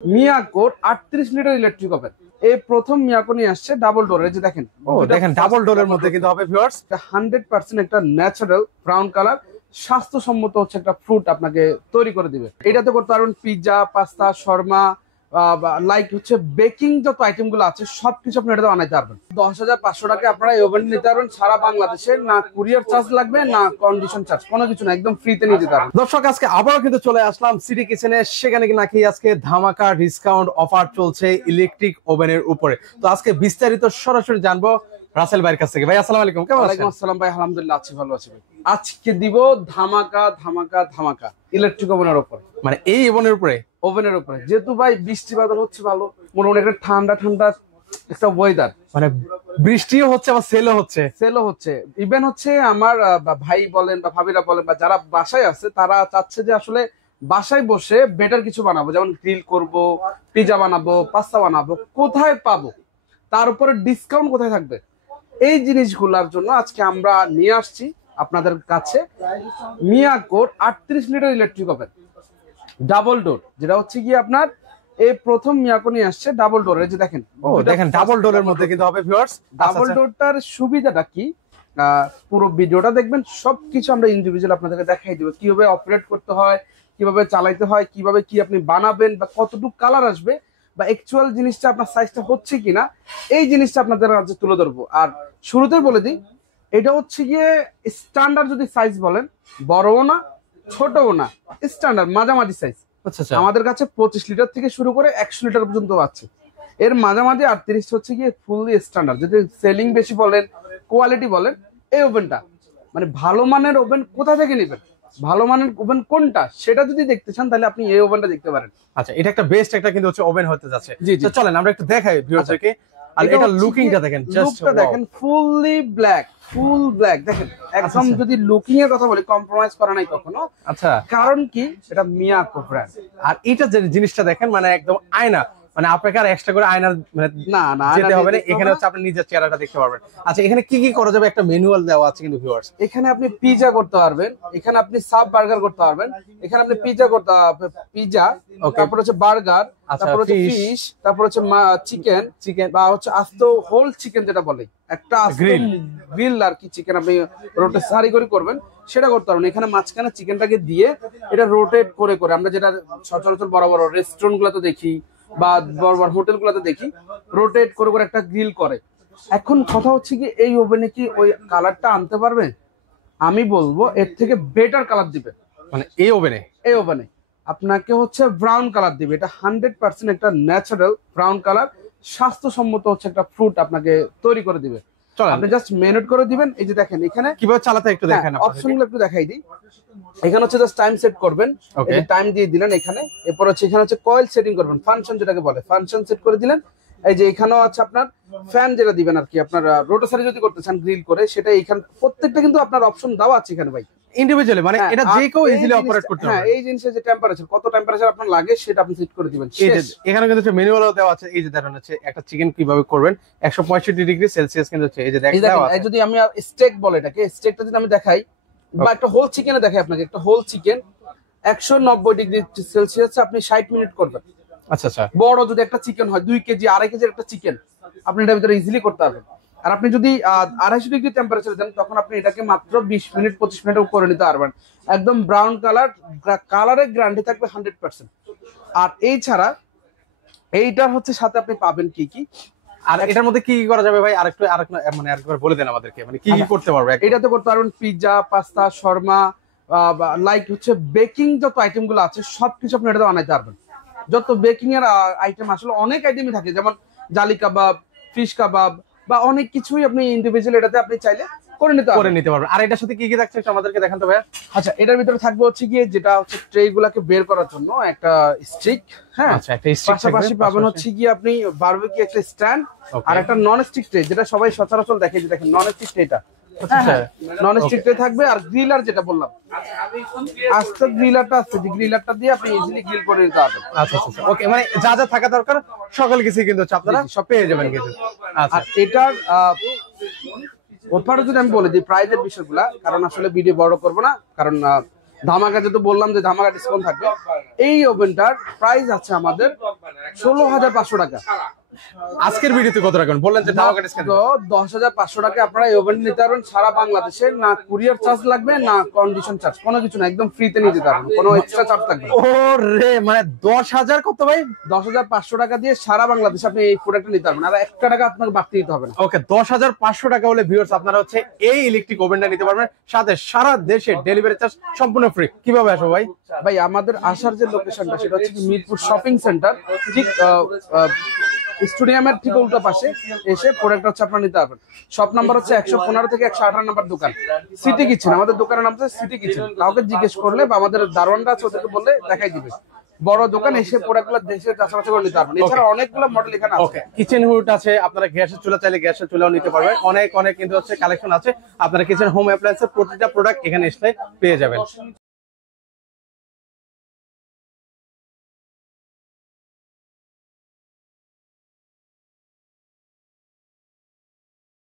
মিয়াকোর 38 litre electric oven. এই প্রথম মিয়াকো নিয়ে আসছে ডাবল ডোরের, যে দেখেন দেখেন ডাবল ডোরের মধ্যে কিন্তু হবে ভিউয়ার্স। 100% একটা ন্যাচারাল ব্রাউন কালার, স্বাস্থ্যসম্মত হচ্ছে একটা ফ্রুট আপনাকে তৈরি করে দিবে। এটাতে করতে পারবেন পিৎজা, পাস্তা, শর্মা, লাইক হচ্ছে বেকিং যত আইটেম গুলো আছে সবকিছু আপনি এটাতে বানাইতে পারবেন। 10,500 টাকা আপনারা এই ওভেন নিতে পারবেন সারা বাংলাদেশে। না কুরিয়ার চার্জ লাগবে, না কন্ডিশন চার্জ, কোনো কিছু না, একদম ফ্রিতে নিয়ে যেতে পারবেন। দর্শক আজকে আবারও কিন্তু চলে আসলাম সিটি কিচেনে, সেখানে নাকি আজকে ধামাকা ডিসকাউন্ট অফার চলছে ইলেকট্রিক ওভেনের উপরে। তো আজকে বিস্তারিত সরাসরি জানবো রাসেল ভাইয়ের কাছ থেকে। ভাই আসসালামু আলাইকুম, কেমন আছেন? ওয়ালাইকুম আসসালাম ভাই, আলহামদুলিল্লাহ আছি, ভালো আছি ভাই। আজকে দিব ধামাকা ধামাকা ধামাকা ইলেকট্রিক ওভেনের উপর, মানে এই ওভেনের উপরে। ওভেনের উপরে যেহেতু ভাই বৃষ্টি বাদল হচ্ছে, ভালো মোটামুটি একটা ঠান্ডা ঠান্ডা একটা ওয়েদার, মানে বৃষ্টিও হচ্ছে আবার সেলও হচ্ছে। ইভেন হচ্ছে আমার ভাই বলেন বা ভাবিরা বলেন বা যারা বাসায় আছে তারা চাচ্ছে যে আসলে বাসায় বসে বেটার কিছু বানাবো, যেমন গ্রিল করব, পিজা বানাবো, পাস্তা বানাবো, কোথায় পাবো, তার উপরে ডিসকাউন্ট কোথায় থাকবে, এই জিনিসগুলোর জন্য আজকে আমরা নিয়ে আসছি আপনাদের কাছে মিয়াকোর 38 litre electric oven double door, যেটা হচ্ছে কি আপনার এই প্রথম মিয়াকো নিয়ে আসছে ডাবল ডোরের, যে দেখেন দেখেন ডাবল ডোরের মধ্যে কিন্তু হবে ভিউয়ার্স। ডাবল ডোরটার সুবিধাটা কি, পুরো ভিডিওটা দেখবেন, সবকিছু আমরা ইন্ডিভিজুয়াল আপনাদেরকে দেখাই দেবো, কিভাবে অপারেট করতে হয়, কিভাবে চালাইতে হয়, কিভাবে কি আপনি বানাবেন, বা কতটুকু কালার আসবে, বা অ্যাকচুয়াল জিনিসটা আপনার সাইজটা হচ্ছে কিনা, এই জিনিসটা আপনাদের কাছে তুলে ধরবো। আর শুরুতেই বলে দিই, এটা হচ্ছে গিয়ে স্ট্যান্ডার্ড, যদি সাইজ বলেন বড়ও না ছোটও না, স্ট্যান্ডার্ড মাঝামাঝি সাইজ। আচ্ছা আচ্ছা, আমাদের কাছে 25 লিটার থেকে শুরু করে 100 লিটার পর্যন্ত আছে। এর মাঝামাঝি 38 হচ্ছে গিয়ে ফুললি স্ট্যান্ডার্ড। যদি সেলিং বেশি বলেন, কোয়ালিটি বলেন, এই ওভেনটা মানে ভালো মানের ওভেন কোথা থেকে নেবেন, ভালো মানের ওভেন কোনটা, সেটা যদি দেখতে চান তাহলে আপনি এই ওভেনটা দেখতে পারেন। আচ্ছা এটা একটা বেস্ট একটা কিন্তু হচ্ছে ওভেন হতে যাচ্ছে। জি জি, তো চলেন আমরা একটু দেখাই ভিউয়ারদেরকে। আর এটা লুকিংটা দেখেন, জাস্ট লুকটা দেখেন, ফুললি ব্ল্যাক, ফুল ব্ল্যাক দেখেন একদম। যদি লুকিং এর কথা বলি, কম্প্রোমাইজ করা নাই কখনো। আচ্ছা, কারণ কি, এটা মিয়াকো ব্র্যান্ড। আর এটা যে জিনিসটা দেখেন, মানে একদম আয়না, মানে আপনাকে আর এক্সট্রা করে আয়নার মানে না না যেতে হবে না, এখানে হচ্ছে আপনি নিজের চেহারাটা দেখতে পারবেন। আচ্ছা এখানে কি কি করা যাবে, একটা ম্যানুয়াল দেওয়া আছে কিন্তু ভিউয়ার্স। এখানে আপনি পিজা করতে পারবেন, এখানে আপনি সাব বার্গার করতে পারবেন, এখানে আপনি পিজা করতে পিজা, তারপর হচ্ছে বার্গার, তারপর হচ্ছে ফিশ, তারপর হচ্ছে চিকেন বা হচ্ছে আস্ত হোল চিকেন যেটা বলে, একটা গ্রিল আর কি, চিকেন আপনি রোটে সারি করে করবেন, সেটা করতে পারবেন। এখানে মাঝখানে চিকেনটাকে দিয়ে এটা রোটেট করে করে, আমরা যেটা সচরাচর বড় বড় রেস্টুরেন্ট গুলোতে দেখি বা বড় বড় হোটেল গুলোতে দেখি, রোটেট করে করে একটা গ্রিল করে। এখন কথা হচ্ছে কি, এই ওভেনে কি ওই কালারটা আনতে পারবে? আমি বলবো এর থেকে বেটার কালার দিবে। মানে এই ওভেনে আপনাকে হচ্ছে ব্রাউন কালার দিবে। এটা 100% একটা ন্যাচারাল ব্রাউন কালার, স্বাস্থ্যসম্মত হচ্ছে একটা ফ্রুট আপনাকে তৈরি করে দিবে। আপনি জাস্ট মেনুট করে দিবেন। এই যে দেখেন এখানে কিভাবে চালাতে একটু দেখেন, অপশনগুলো একটু দেখাই দিই। এখানে হচ্ছে জাস্ট টাইম সেট করবেন, এই টাইম দিয়ে দিলেন এখানে। এরপর হচ্ছে এখানে হচ্ছে কয়েল সেটিং করবেন, ফাংশন যেটাকে বলে, ফাংশন সেট করে দিলেন। এই যে এখানেও আছে আপনার ফ্যান যেটা দিবেন আর কি, আপনার রোটাসারি যদি করতে চান গ্রিল করে, সেটা এখানে প্রত্যেকটা কিন্তু আপনার অপশন দেওয়া আছে এখানে ভাই, ইন্ডিভিজুয়ালি, মানে এটা যে কেউ ইজিলি অপারেট করতে পারবে। হ্যাঁ, এই জিনিসের যে টেম্পারেচার, কত টেম্পারেচার আপনার লাগে সেটা আপনি সেট করে দিবেন। এখানে কিন্তু ম্যানুয়ালও দেওয়া আছে। এই যে দেখেন হচ্ছে একটা চিকেন কিভাবে করবেন 165 ডিগ্রি সেলসিয়াস কিন্তু হচ্ছে, এই যে দেখেন। যদি আমি স্টেক বলে এটাকে, স্টেকটা যদি আমি দেখাই বা একটা হোল চিকেনে দেখাই আপনাকে, একটা হোল চিকেন 190 ডিগ্রি সেলসিয়াসে আপনি 60 মিনিট করবেন। আচ্ছা আচ্ছা, বড় যদি একটা চিকেন হয় 2 কেজি 2.5 কেজির একটা চিকেন, আপনি এটার ভিতরে ইজিলি করতে পারবেন। আর আপনি যদি 250 ডিগ্রি টেম্পারেচার দেন, তখন আপনি এটাকে মাত্র 20 মিনিট 25 মিনিট করে নিতে পারবেন। একদম ব্রাউন কালার, কালারের গ্যারান্টি থাকবে 100%। আর এই ছাড়া এইটার হচ্ছে সাথে আপনি পাবেন কি কি, আর এটার মধ্যে কি কি করা যাবে ভাই, মানে আরেকবার বলে দেন আমাদেরকে, মানে কি কি করতে পারবে। এটাতে করতে পারবেন পিৎজা, পাস্তা, শর্মা, লাইক হচ্ছে বেকিং যত আইটেম গুলো আছে সবকিছু আপনি এটাতে বানাইতে পারবেন। যত বেকিং এর আইটেম, আসলে অনেক আইটেমই থাকে, যেমন জালি কাবাব, ফিশ কাবাব, বা অনেক কিছুই আপনি ইন্ডিভিজুয়াল এটাতে আপনি চাইলে করে নিতে পারবেন। আর এটার সাথে কি কি থাকছে একটু আমাদেরকে দেখান তো ভাই। আচ্ছা, এটার ভিতরে থাকবে হচ্ছে গিয়ে যেটা হচ্ছে ট্রে গুলাকে বের করার জন্য একটা স্টিক। হ্যাঁ, আচ্ছা, একটা স্টিক পাশাপাশি পাবেন হচ্ছে গিয়ে আপনি বারবিকিউ একটা স্ট্যান্ড, আর একটা নন স্টিক ট্রে, যেটা সবাই সচরাচর দেখে, যে দেখেন নন স্টিক ট্রেটা, নন স্টিক ট্রে থাকবে। আর গ্রিলার যেটা বললাম, আস্তে গ্রিলারটা আছে, যে গ্রিলারটা দিয়ে আপনি ইজিলি গ্রিল করে নিতে পারবেন। আচ্ছা আচ্ছা, ওকে, মানে যা যা থাকা দরকার সকল কিছু কিন্তু আপনারা সব পেয়ে যাবেন কিন্তু। আচ্ছা, এটার অফারও যদি আমি বলে দিই প্রাইজের বিষয়গুলা, কারণ আসলে ভিডিও বড় করবো না, কারণ ধামাকা যেহেতু বললাম যে ধামাকা ডিসকাউন্ট থাকবে, এই ওভেনটার প্রাইস আছে আমাদের 16,500 টাকা। আজকের ভিডিওতে কত রাখবেন বললেন যে ধামাকা ডিসকাউন্ট? 10,500 টাকা আপনারা এই ওভেন নিতে পারবেন সারা বাংলাদেশে। না কুরিয়ার চার্জ লাগবে, না কন্ডিশন চার্জ, কোনো কিছু না, একদম ফ্রিতে নিয়ে যেতে পারবেন, কোনো এক্সট্রা চার্জ থাকবে না। ও রে, মানে 10,000 কত ভাই? 10,500 টাকা দিয়ে সারা বাংলাদেশে আপনি এই প্রোডাক্টটা নিতে পারবেন, আর 1 টাকা আপনাকে বাড়তি দিতে হবে না। ওকে, 10,500 টাকা হলে ভিউয়ার্স আপনারা হচ্ছে এই ইলেকট্রিক ওভেনটা নিতে পারবেন, সাথে সারা দেশে ডেলিভারি চার্জ সম্পূর্ণ ফ্রি। কিভাবে আসবো ভাই? ভাই আমাদের আসার যে লোকেশনটা সেটা হচ্ছে কি মিরপুর শপিং সেন্টার, ঠিক স্টেডিয়ামের ঠিক উল্টো পাশে এসে প্রোডাক্ট হচ্ছে আপনারা নিতে পারবেন। শপ নাম্বার হচ্ছে 115 থেকে 118 নাম্বার দোকান, সিটি কিচেন। আমাদের দোকানের নাম হচ্ছে সিটি কিচেন। কাউকে জিজ্ঞেস করলে বা আমাদের দারোয়ানরা আছে ওদেরকে বললে দেখাই দিবে। বড় দোকান, এসে প্রোডাক্টগুলো দেশের চাষাবাসি করে নিতে পারবেন। এছাড়া অনেকগুলো মডেল এখানে আছে। কিচেন হুড আছে, আপনারা গ্যাসের চুলা চাইলে গ্যাসের চুলাও নিতে পারবেন। অনেক অনেক কিন্তু হচ্ছে কালেকশন আছে। আপনারা কিচেন হোম অ্যাপ্লায়েন্সের প্রতিটা প্রোডাক্ট এখানে এসে পেয়ে যাবেন।